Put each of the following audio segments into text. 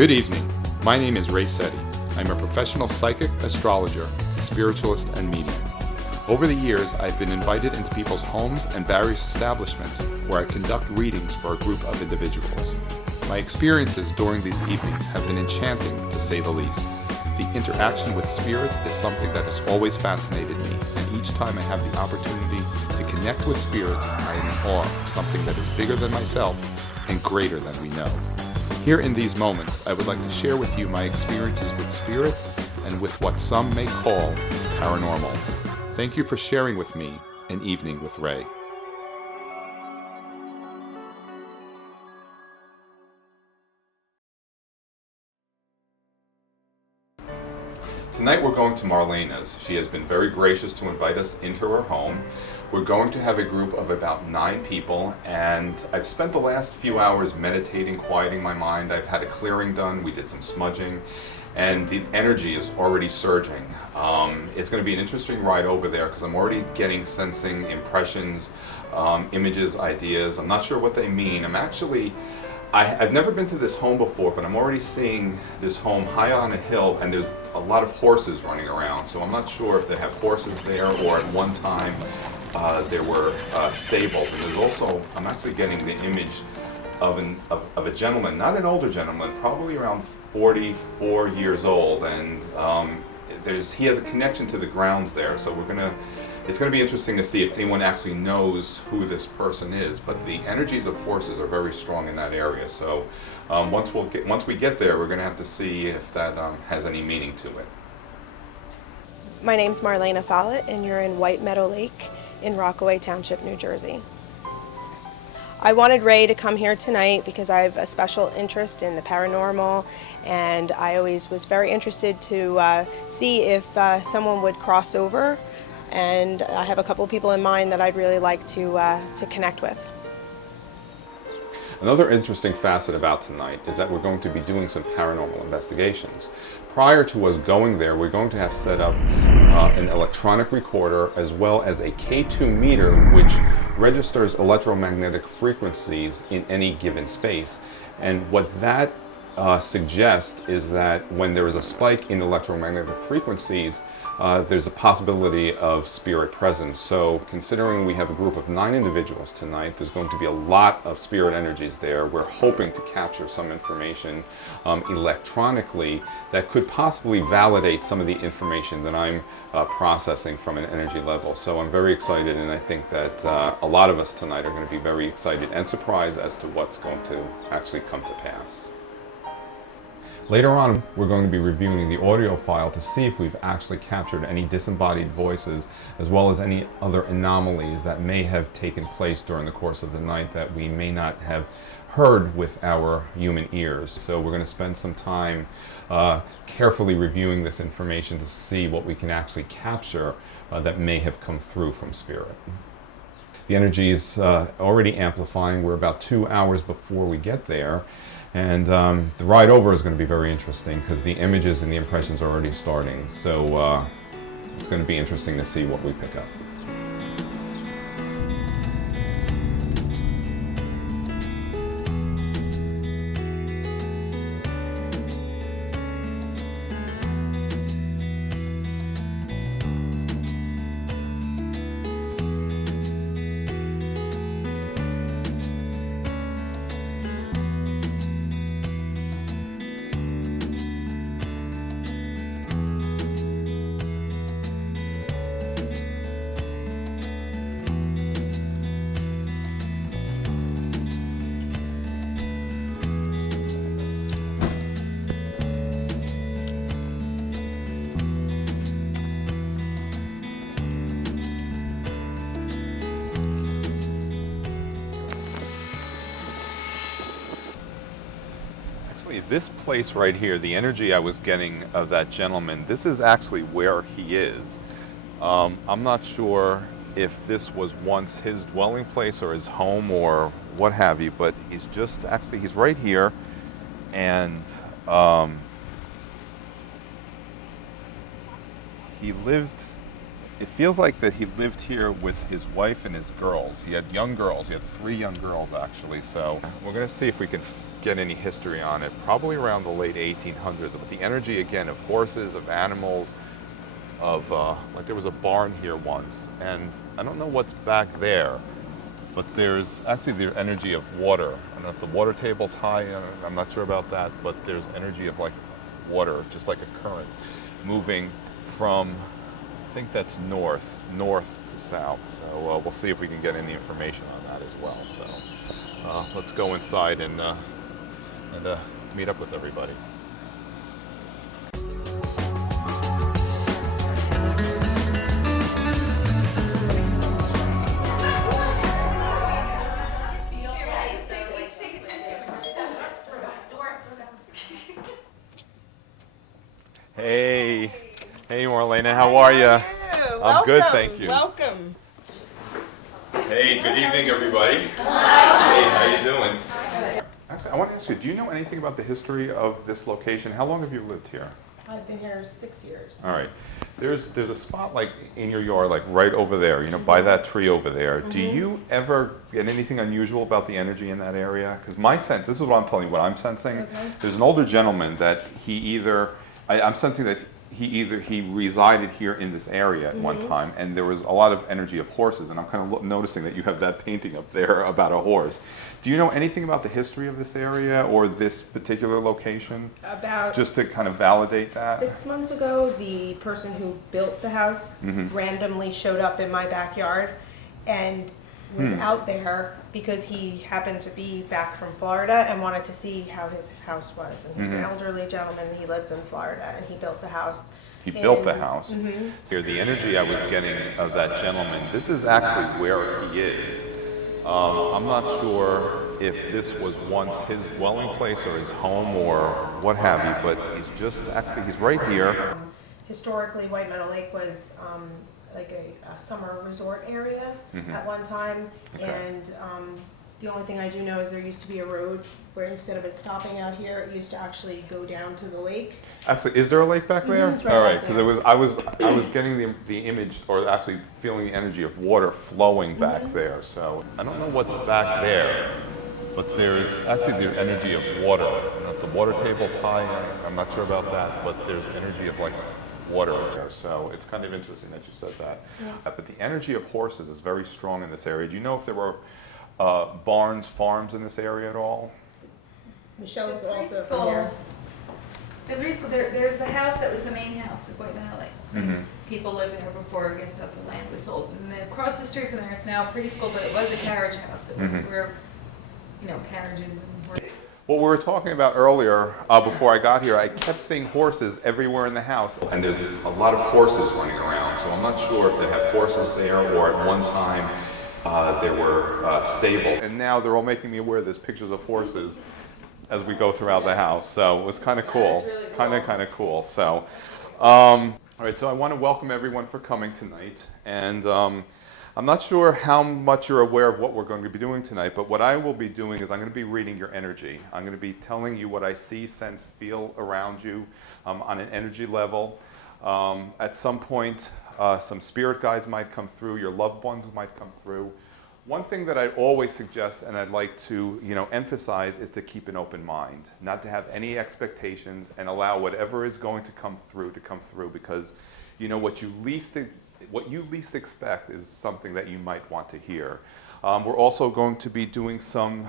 Good evening. My name is Sette. I'm a professional psychic, astrologer, spiritualist, and medium. Over the years, I've been invited into people's homes and various establishments where I conduct readings for a group of individuals. My experiences during these evenings have been enchanting, to say the least. The interaction with spirit is something that has always fascinated me, and each time I have the opportunity to connect with spirit, I am in awe of something that is bigger than myself and greater than we know. Here in these moments, I would like to share with you my experiences with spirit and with what some may call paranormal. Thank you for sharing with me an evening with Ray. Tonight we're going to Marlena's. She has been very gracious to invite us into her home. We're going to have a group of about 9 people, and I've spent the last few hours meditating, quieting my mind. I've had a clearing done, we did some smudging, and the energy is already surging. It's going to be an interesting ride over there because I'm already sensing impressions, images, ideas. I'm not sure what they mean. I've never been to this home before, but I'm already seeing this home high on a hill, and there's a lot of horses running around. So I'm not sure if they have horses there, or at one time there were stables. And there's also, I'm actually getting the image of a gentleman, not an older gentleman, probably around 44 years old, and he has a connection to the grounds there. So it's going to be interesting to see if anyone actually knows who this person is, but the energies of horses are very strong in that area. So once we get there, we're going to have to see if that has any meaning to it. My name's Marlena Follett, and you're in White Meadow Lake in Rockaway Township, New Jersey. I wanted Ray to come here tonight because I have a special interest in the paranormal, and I always was very interested to see if someone would cross over. And I have a couple of people in mind that I'd really like to connect with. Another interesting facet about tonight is that we're going to be doing some paranormal investigations. Prior to us going there, we're going to have set up an electronic recorder as well as a K2 meter, which registers electromagnetic frequencies in any given space. And what that suggests is that when there is a spike in electromagnetic frequencies, there's a possibility of spirit presence. So considering we have a group of 9 individuals tonight, there's going to be a lot of spirit energies there. We're hoping to capture some information electronically that could possibly validate some of the information that I'm processing from an energy level. So I'm very excited, and I think that a lot of us tonight are going to be very excited and surprised as to what's going to actually come to pass. Later on, we're going to be reviewing the audio file to see if we've actually captured any disembodied voices, as well as any other anomalies that may have taken place during the course of the night that we may not have heard with our human ears. So we're going to spend some time carefully reviewing this information to see what we can actually capture that may have come through from spirit. The energy is already amplifying. We're about 2 hours before we get there. And the ride over is going to be very interesting because the images and the impressions are already starting. So it's going to be interesting to see what we pick up. This place right here, the energy I was getting of that gentleman, this is actually where he is. I'm not sure if this was once his dwelling place or his home or what have you, but he's right here, and he lived it feels like that he lived here with his wife and his girls. He had young girls. He had 3 young girls, actually. So we're going to see if we can get any history on it, probably around the late 1800s. But the energy, again, of horses, of animals, of, like there was a barn here once. And I don't know what's back there, but there's actually the energy of water. I don't know if the water table's high. I'm not sure about that, but there's energy of like water, just like a current, moving from, I think that's north to south. So we'll see if we can get any information on that as well. So let's go inside and meet up with everybody. Hey Marlena, how are you? I'm good, thank you. Welcome. Hey, good evening everybody. Hi. Hey, how you doing? Actually, I want to ask you, do you know anything about the history of this location? How long have you lived here? I've been here 6 years. All right. There's a spot like in your yard, like right over there, you know, by that tree over there. Do you ever get anything unusual about the energy in that area? Because my sense, this is what I'm telling you, what I'm sensing. Okay. There's an older gentleman that I'm sensing that he resided here in this area at one time, and there was a lot of energy of horses, and I'm kind of noticing that you have that painting up there about a horse. Do you know anything about the history of this area or this particular location? About Just to kind of validate that? 6 months ago, the person who built the house randomly showed up in my backyard and was out there because he happened to be back from Florida and wanted to see how his house was. And he's an elderly gentleman, he lives in Florida, and he built the house. He built the house. Here, the energy I was getting of that gentleman, this is actually where he is. I'm not sure if this was once his dwelling place or his home or what have you, but he's right here. Historically, White Meadow Lake was like a summer resort area at one time, and the only thing I do know is there used to be a road where instead of it stopping out here, it used to actually go down to the lake. Actually, is there a lake back there? It's right All right, back because I was getting the image, or actually feeling the energy of water flowing back there. So I don't know what's back there, but there's actually the energy of water. I don't know if the water table's high. I'm not sure about that, but there's energy of like water there. So it's kind of interesting that you said that. But the energy of horses is very strong in this area. Do you know if there were barns, farms in this area at all? Michelle's The also preschool. from here. The preschool, there's a house that was the main house of White Meadow Lake. People lived there before, I guess, the land was sold. And then across the street from there, it's now a preschool, but it was a carriage house. It was where, carriages and horses. What we were talking about earlier, before I got here, I kept seeing horses everywhere in the house. And there's a lot of horses running around, so I'm not sure if they have horses there or at one time there were stables. And now they're all making me aware there's pictures of horses as we go throughout the house. So it was kind of cool, kind of cool. So, all right, so I want to welcome everyone for coming tonight. And I'm not sure how much you're aware of what we're going to be doing tonight, but what I will be doing is I'm going to be reading your energy. I'm going to be telling you what I see, sense, feel around you on an energy level. At some point, some spirit guides might come through, your loved ones might come through. One thing that I always suggest and I'd like to emphasize is to keep an open mind, not to have any expectations and allow whatever is going to come through, because what you least expect is something that you might want to hear. We're also going to be doing some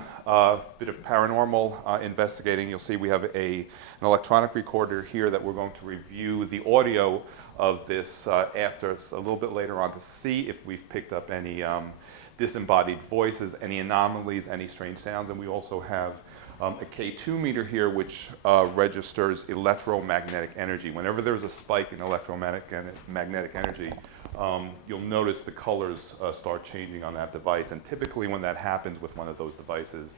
bit of paranormal investigating. You'll see we have an electronic recorder here that we're going to review the audio of this after a little bit later on to see if we've picked up any disembodied voices, any anomalies, any strange sounds. And we also have a K2 meter here which registers electromagnetic energy. Whenever there's a spike in electromagnetic energy, you'll notice the colors start changing on that device. And typically when that happens with one of those devices,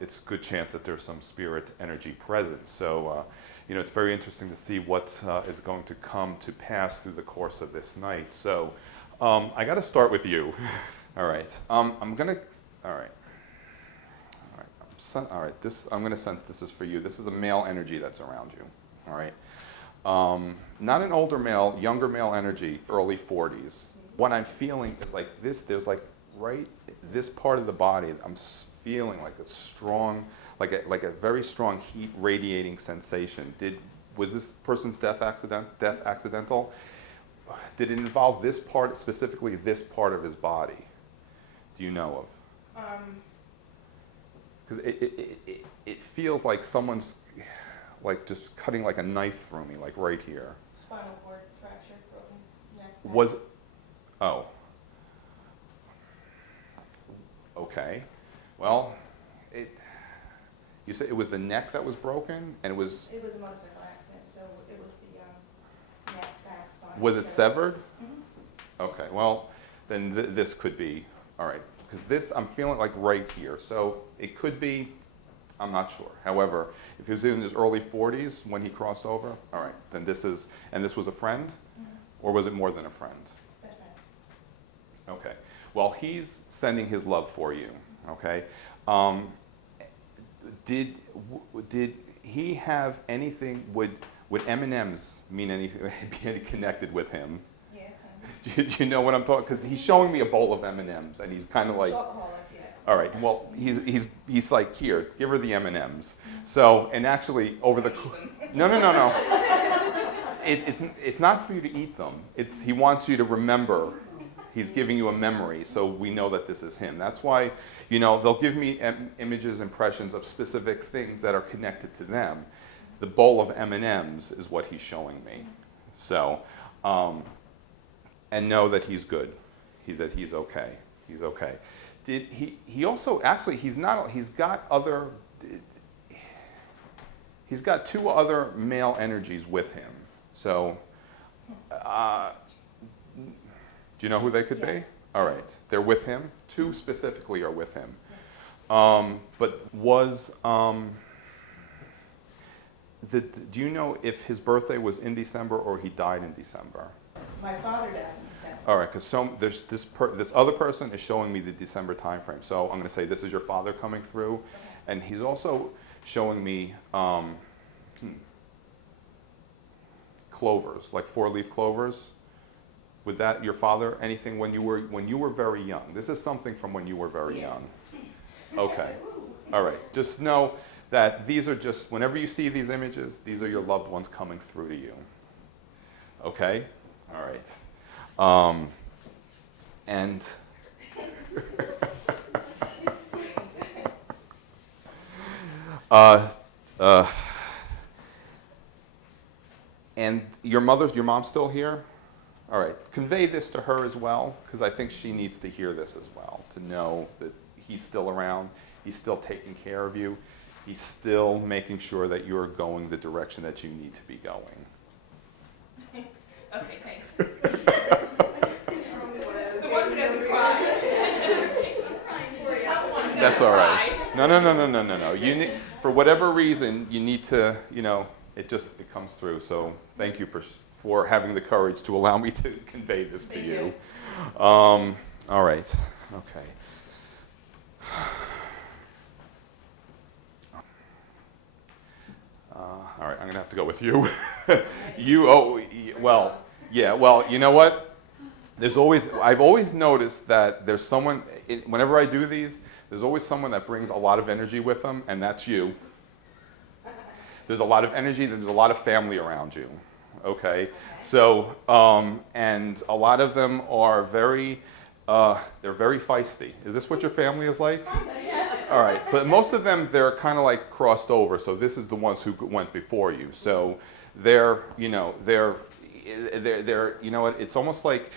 it's a good chance that there's some spirit energy present. So, it's very interesting to see what is going to come to pass through the course of this night. So, I got to start with you. All right. All right. I'm going to sense this is for you. This is a male energy that's around you. All right. Not an older male, younger male energy, early 40s. What I'm feeling is like this, there's like right, this part of the body, I'm feeling like a strong, like a very strong heat radiating sensation. Was this person's death accidental? Did it involve this part, specifically this part of his body? Do you know of? Because it feels like someone's like just cutting like a knife through me, like right here. Spinal cord fracture, broken neck. Was, oh. Okay. Well, you said it was the neck that was broken, and it was. It was a motorcycle accident, so it was the neck, back, spine. Was it severed? Mm-hmm. Okay. Well, then this could be all right, because this I'm feeling like right here, so it could be. I'm not sure. However, if he was in his early 40s when he crossed over, all right, then this is, and this was a friend, or was it more than a friend? A friend. Okay. Well, he's sending his love for you. Okay. Did he have anything? Would M&Ms mean anything? Be any connected with him? Yeah. Do you know what I'm talking? Because he's showing me a bowl of M&Ms, and he's kind of like. Alcoholic, yeah. All right. Well, he's like, here, give her the M&Ms. So, and actually, over the no. It's not for you to eat them. He wants you to remember. He's giving you a memory, so we know that this is him. That's why, they'll give me images, impressions of specific things that are connected to them. The bowl of M&Ms is what he's showing me. So, and know that he's good, that he's okay. He's okay. Did he also, actually, he's got two other male energies with him. So, do you know who they could be? Yes. All right. They're with him. Two specifically are with him. Yes. But do you know if his birthday was in December or he died in December? My father died in December. All right, because there's this other person is showing me the December time frame. So I'm going to say this is your father coming through. Okay. And he's also showing me clovers, like 4-leaf clovers. Would that your father anything when you were very young? This is something from when you were very young. Okay. All right. Just know that these are just whenever you see these images, these are your loved ones coming through to you. Okay? All right. And and your mom's still here? All right, convey this to her as well, because I think she needs to hear this as well, to know that he's still around, he's still taking care of you, he's still making sure that you're going the direction that you need to be going. Okay, thanks. The one who doesn't cry. I'm crying for you. Tough one. That's all right. No. You need, for whatever reason, you need to, it comes through. So thank you for having the courage to allow me to convey this to you. All right. Okay. All right, I'm gonna have to go with you. Well, you know what? I've always noticed that there's someone, whenever I do these, there's always someone that brings a lot of energy with them, and that's you. There's a lot of energy, there's a lot of family around you, okay? So, and a lot of them are they're very feisty. Is this what your family is like? All right, but most of them, they're kind of like crossed over, so this is the ones who went before you. So they're it's almost like,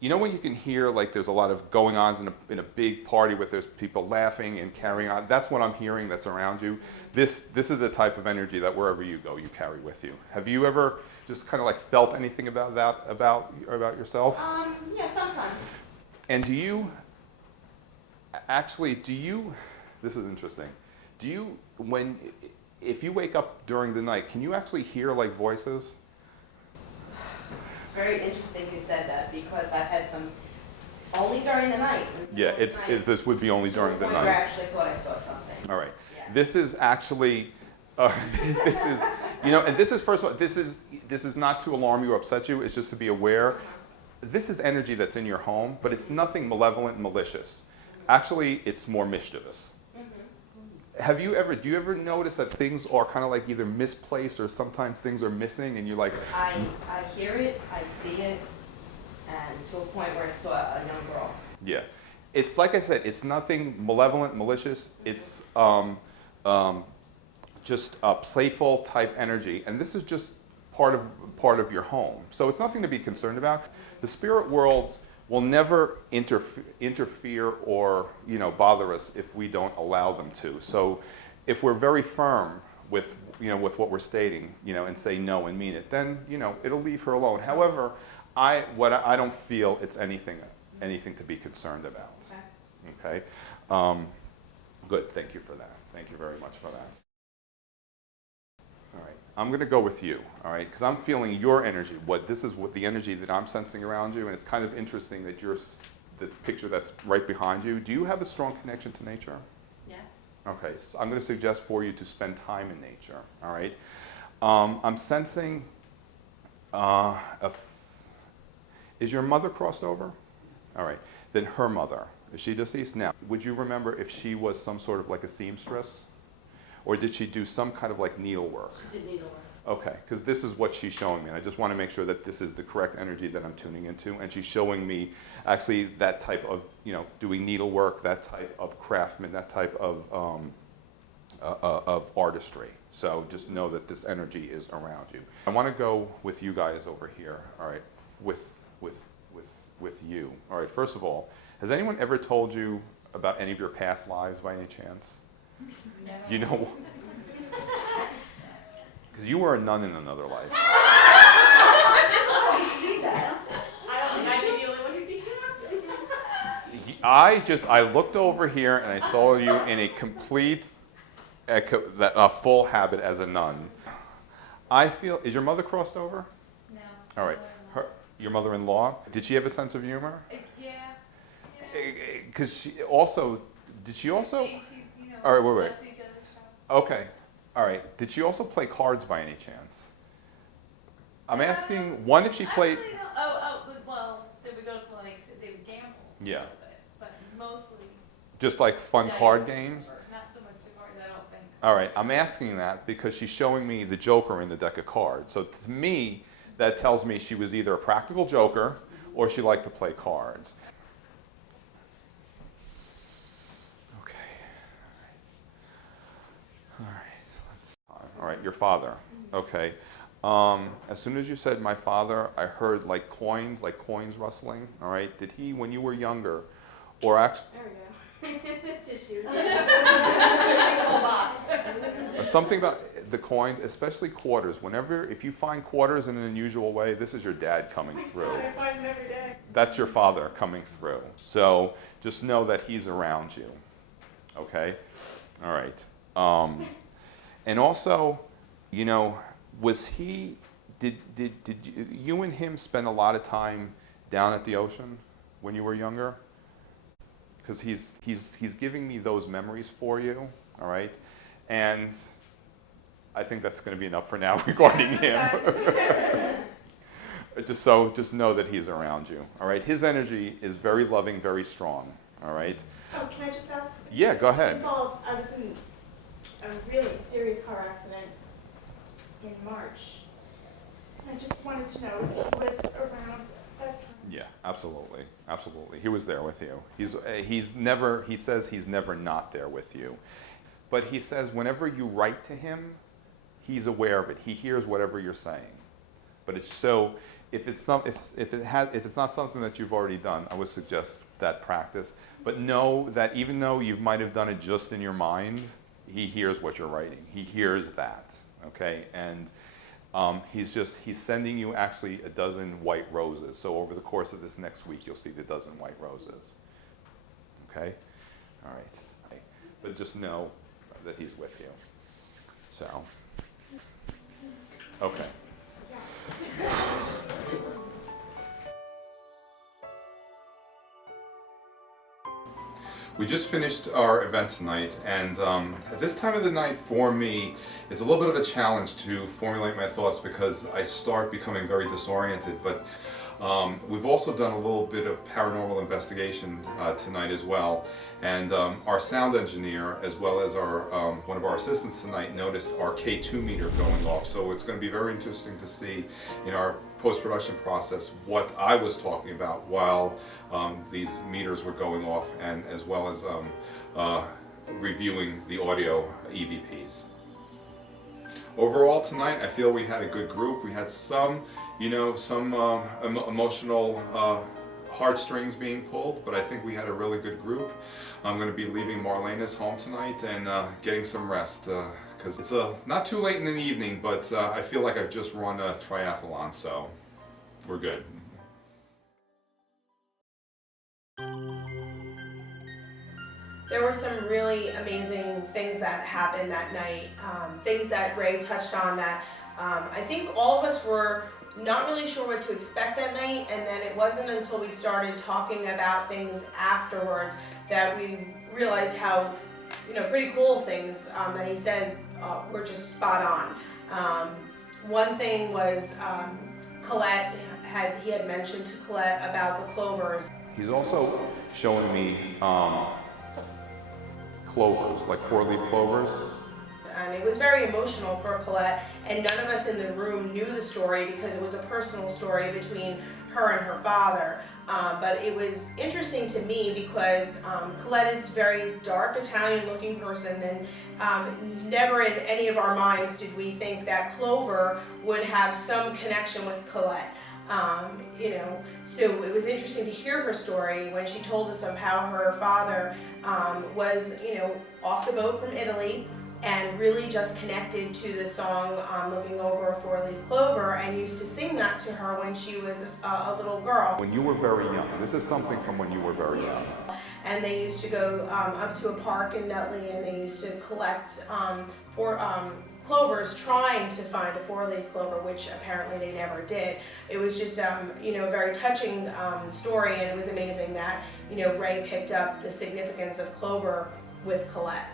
when you can hear like there's a lot of going on in a big party with there's people laughing and carrying on. That's what I'm hearing that's around you. This is the type of energy that wherever you go, you carry with you. Have you ever just kind of like felt anything about that, about yourself? Yeah, sometimes. And this is interesting. If you wake up during the night, can you actually hear like voices? It's very interesting you said that, because I've had some only during the night. Yeah, this would be only during the I night. actually thought I saw something. All right. Yeah. This is actually, You know, and this is, first of all, this is not to alarm you or upset you. It's just to be aware. This is energy that's in your home, but it's nothing malevolent and malicious. Actually, it's more mischievous. Do you ever notice that things are kind of like either misplaced or sometimes things are missing and you're like... I hear it, I see it, and to a point where I saw a young girl. Yeah. It's like I said, it's nothing malevolent, malicious. It's just a playful type energy. And this is just part of your home. So it's nothing to be concerned about. The spirit world will never interfere or, you know, bother us if we don't allow them to. So if we're very firm with, you know, with what we're stating, you know, and say no and mean it, then, you know, it'll leave her alone. However, I don't feel it's anything to be concerned about. Okay. Good. Thank you for that. Thank you very much for that. All right. I'm going to go with you. All right, because I'm feeling your energy. This is what the energy that I'm sensing around you, and it's kind of interesting that the picture that's right behind you. Do you have a strong connection to nature? Yes. Okay. So I'm going to suggest for you to spend time in nature. All right. I'm sensing. Is your mother crossed over? All right. Then her mother. Is she deceased? Now, would you remember if she was some sort of like a seamstress? Or did she do some kind of like needlework? She did needlework. Okay, because this is what she's showing me. And I just want to make sure that this is the correct energy that I'm tuning into. And she's showing me actually that type of, you know, doing needlework, that type of craftsman, that type of artistry. So just know that this energy is around you. I want to go with you guys over here, all right, with you. All right, first of all, has anyone ever told you about any of your past lives by any chance? No. You know, because you were a nun in another life. I see that. I don't think I'd be the only one who'd be sure. I looked over here and I saw you in a complete, a full habit as a nun. I feel, is your mother crossed over? No. All right. Your mother-in-law, did she have a sense of humor? Yeah. Because she also, did she also? She, you know, All right, wait. bless each other's jobs. Okay. All right. Did she also play cards by any chance? I'm asking, one, if she played. I really don't, well, they would go to like, they would gamble. Yeah. A little bit, but mostly. Just like fun dice card or games? Not so much the cards, I don't think. All right. I'm asking that because she's showing me the Joker in the deck of cards. So to me, that tells me she was either a practical joker or she liked to play cards. Okay. All right. All right. Your father. Okay. As soon as you said my father, I heard like coins rustling. All right. Did he, when you were younger, or actually? There we go. Tissue. Or something about the coins, especially quarters. If you find quarters in an unusual way, this is your dad coming through. I find them every day. That's your father coming through. So just know that he's around you. Okay? All right. And also, you know, did you and him spend a lot of time down at the ocean when you were younger? Because he's giving me those memories for you, all right? And I think that's going to be enough for now regarding him. Just know that he's around you, all right? His energy is very loving, very strong, all right? Oh, can I just ask? Yeah, go ahead. I was in a really serious car accident in March. I just wanted to know if he was around at that time. Yeah, absolutely, absolutely. He was there with you. He says he's never not there with you. But he says whenever you write to him, he's aware of it. He hears whatever you're saying. But it's so, if it's not something that you've already done, I would suggest that practice. But know that even though you might have done it just in your mind, he hears what you're writing. He hears that, okay? And he's sending you actually a dozen white roses. So over the course of this next week, you'll see the dozen white roses. Okay? All right. But just know that he's with you. So, okay. We just finished our event tonight, and at this time of the night for me, it's a little bit of a challenge to formulate my thoughts because I start becoming very disoriented, but we've also done a little bit of paranormal investigation tonight as well, and our sound engineer as well as our one of our assistants tonight noticed our K2 meter going off, so it's going to be very interesting to see in our post-production process what I was talking about while these meters were going off, and as well as reviewing the audio EVPs. Overall tonight, I feel we had a good group. We had some, emotional heartstrings being pulled, but I think we had a really good group. I'm going to be leaving Marlena's home tonight and getting some rest because it's not too late in the evening, but I feel like I've just run a triathlon, so we're good. There were some really amazing things that happened that night, things that Ray touched on that I think all of us were not really sure what to expect that night, and then it wasn't until we started talking about things afterwards that we realized how, pretty cool things that he said were just spot on. One thing was Colette, he had mentioned to Colette about the clovers. He's also showing me clovers, like 4-leaf clovers. And it was very emotional for Colette, and none of us in the room knew the story because it was a personal story between her and her father. But it was interesting to me because Colette is a very dark Italian-looking person, and never in any of our minds did we think that Clover would have some connection with Colette. So it was interesting to hear her story when she told us of how her father was, off the boat from Italy and really just connected to the song Looking Over a 4-Leaf Clover, and used to sing that to her when she was a little girl. When you were very young, this is something from when you were very young. And they used to go up to a park in Nutley, and they used to collect clovers, trying to find a 4-leaf clover, which apparently they never did. It was just a very touching story, and it was amazing that Ray picked up the significance of clover with Colette.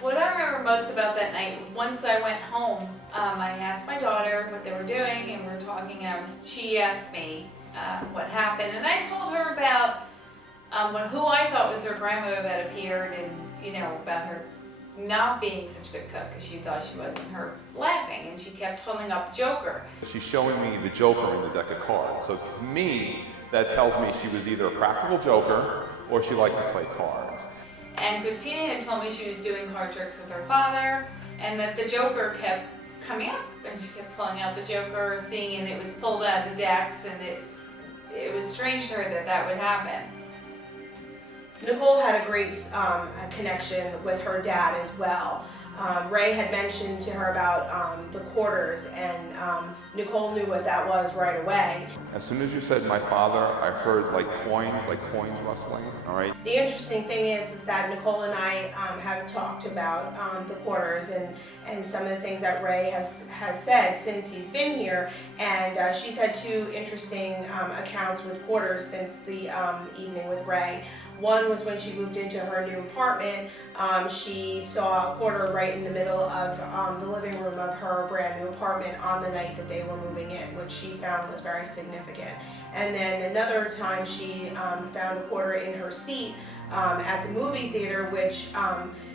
What I remember most about that night, once I went home, I asked my daughter what they were doing, and we were talking, and she asked me what happened, and I told her about who I thought was her grandmother that appeared, and about her not being such a good cook because she thought she wasn't, her laughing, and she kept holding up Joker. She's showing me the Joker in the deck of cards, so to me that tells me she was either a practical joker or she liked to play cards. And Christina had told me she was doing card tricks with her father, and that the Joker kept coming up, and she kept pulling out the Joker, seeing, and it was pulled out of the decks, and it was strange to her that would happen. Nicole had a great connection with her dad as well. Ray had mentioned to her about the quarters, and Nicole knew what that was right away. As soon as you said my father, I heard like coins rustling, all right? The interesting thing is that Nicole and I have talked about the quarters and some of the things that Ray has said since he's been here, and she's had two interesting accounts with quarters since the evening with Ray. One was when she moved into her new apartment. She saw a quarter right in the middle of the living room of her brand new apartment on the night that they were moving in, which she found was very significant. And then another time she found a quarter in her seat at the movie theater, which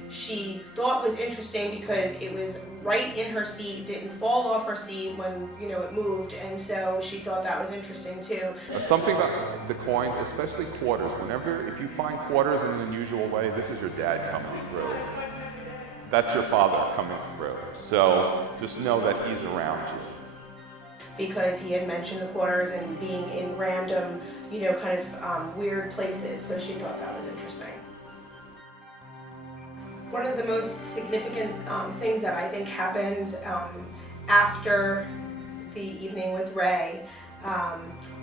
she thought was interesting because it was right in her seat, didn't fall off her seat when it moved, and so she thought that was interesting too. Something about the coins, especially quarters, if you find quarters in an unusual way, this is your dad coming through. That's your father coming through. So just know that he's around you. Because he had mentioned the quarters and being in random, kind of weird places, so she thought that was interesting. One of the most significant things that I think happened after the evening with Ray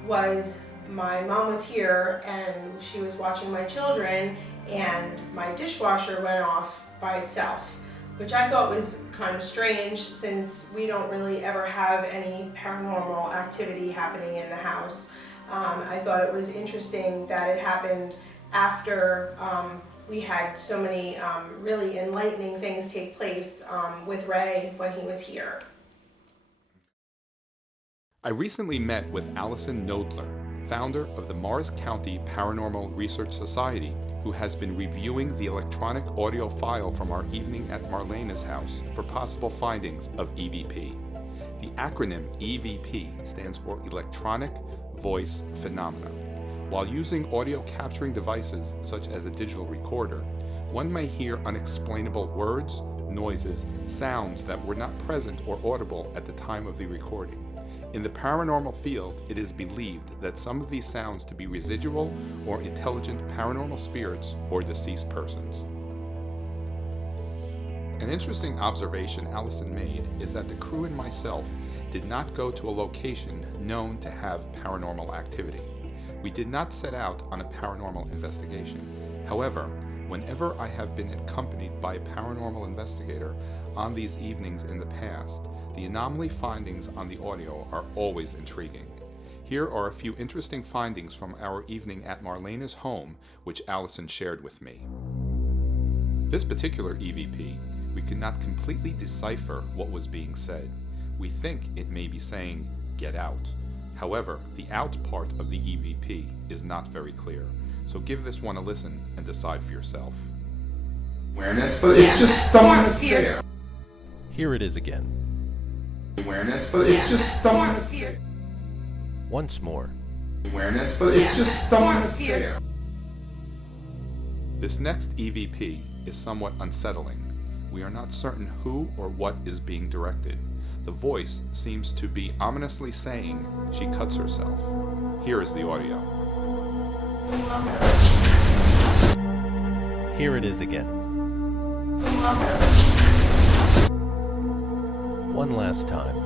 was my mom was here and she was watching my children, and my dishwasher went off by itself, which I thought was kind of strange since we don't really ever have any paranormal activity happening in the house. I thought it was interesting that it happened after we had so many really enlightening things take place with Ray when he was here. I recently met with Allison Nodler, founder of the Morris County Paranormal Research Society, who has been reviewing the electronic audio file from our evening at Marlena's house for possible findings of EVP. The acronym EVP stands for Electronic Voice Phenomena. While using audio capturing devices such as a digital recorder, one may hear unexplainable words, noises, sounds that were not present or audible at the time of the recording. In the paranormal field, it is believed that some of these sounds to be residual or intelligent paranormal spirits or deceased persons. An interesting observation Allison made is that the crew and myself did not go to a location known to have paranormal activity. We did not set out on a paranormal investigation. However, whenever I have been accompanied by a paranormal investigator on these evenings in the past, the anomaly findings on the audio are always intriguing. Here are a few interesting findings from our evening at Marlena's home, which Allison shared with me. This particular EVP, we could not completely decipher what was being said. We think it may be saying, "Get out." However, the out part of the EVP is not very clear, so give this one a listen and decide for yourself. Awareness, but it's just someone that's there. Here it is again. Awareness, but it's just someone that's there. Once more. Awareness, but it's just someone that's there. This next EVP is somewhat unsettling. We are not certain who or what is being directed. The voice seems to be ominously saying she cuts herself. Here is the audio. Here it is again. One last time.